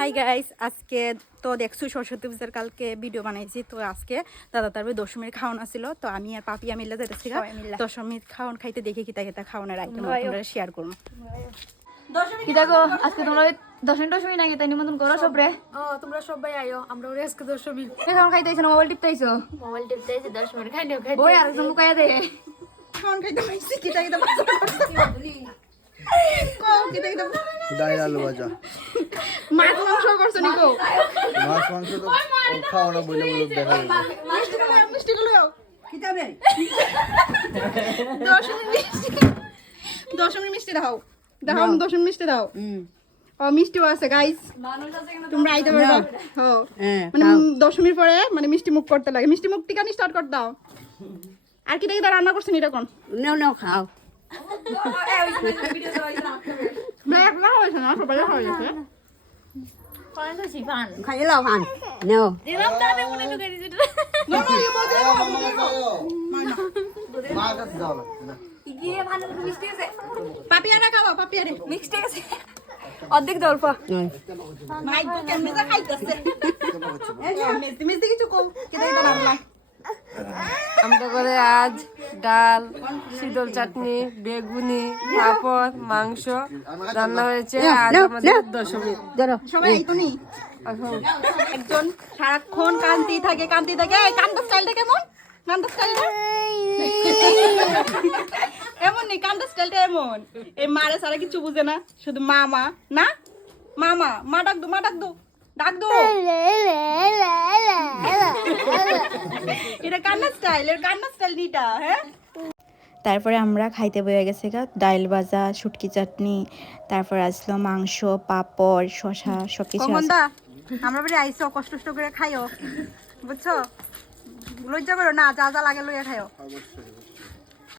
Hi guys, আজকে তো দেখছো সরস্বতী পূজার কালকে ভিডিও বানাইছি। তো আজকে দাদা তারপরে দশমীর খাওয়ান আসছিল, তো আমি আর পাপিয়া মিলে যেতেছি দশমীর খাওয়ান খাইতে, দেখি কিতা কিতা খাওয়ানোর আইটেম তোমরা শেয়ার করবো। কি দেখো আজকে তোমরা দশমী নাকি তাই নিমন্ত্রণ করো সবরে। তোমরা সবাই আইও, আমরা ওরে আজকে দশমী এখন খাইতেছো মোবাইল টিপতেছো, মোবাইল টিপতেছি দশমীর খাইতে ওই আরেকজন লুকায়া দে খাওয়ান খাইতে পাইছি, কিতা কিতা ডাল আলু ভাজা মাছ মাংস করছো নিকো, মাছ মাংস তো খাওয়া না বলে বলে দেখা যাবে। মিষ্টি গুলো দশমীর মিষ্টি দাও দাও, দশমীর মিষ্টি দাও। ও মিষ্টিও আছে গাইস, তোমরা আইতে পারবা। মানে দশমীর পরে মানে মিষ্টি মুখ করতে লাগে, মিষ্টি মুখ টিকানি স্টার্ট করতে দাও। আর কি দেখি রান্না করছেন এরকম নাও খাও একলা হয়েছে না, সবাই হয়েছে। খাইয়ে লাও খান নাও মার কাছে যাও না পাপিয়ারা খাওয়া, পাপিয়ারে মিক্সড আছে অর্ধেক দল্প মাই তো কেমনে যা খাইতেছে মেজদি মেজদি কিছু কম কেটে দিতে রান্না। আমরা করে আজ ডাল, শীতল চাটনি, বেগুনি, পাঁপড়, মাংস রান্না হয়েছে। আজ আমাদের দশমী। সবাই আইতো নি, একজন সারাক্ষণ কান্তি থাকে এই কান্দা স্টাইলটা কেমন, কান্দা স্টাইলটা এমন নেই, কান্দা স্টাইলটা এমন। এই মারে সারা কিছু বুঝে না, শুধু মামা না মামা, মা ডাক দো, মা ডাক দো, ডাক দো। এটা কান্না স্টাইল, এর কান্না স্টাইল নিটা। হ্যাঁ, তারপরে আমরা খাইতে বয়ে গেছে গা, ডাল ভাজা, শুটকি চাটনি, তারপর আসলো মাংস, পাপড়, শশা, সবকিছু আছে। আমরা বাড়ি আইসো, কষ্ট করে খাইও, বুঝছো? লজ্জা করো না, যা যা লাগে লইয়া খাইও।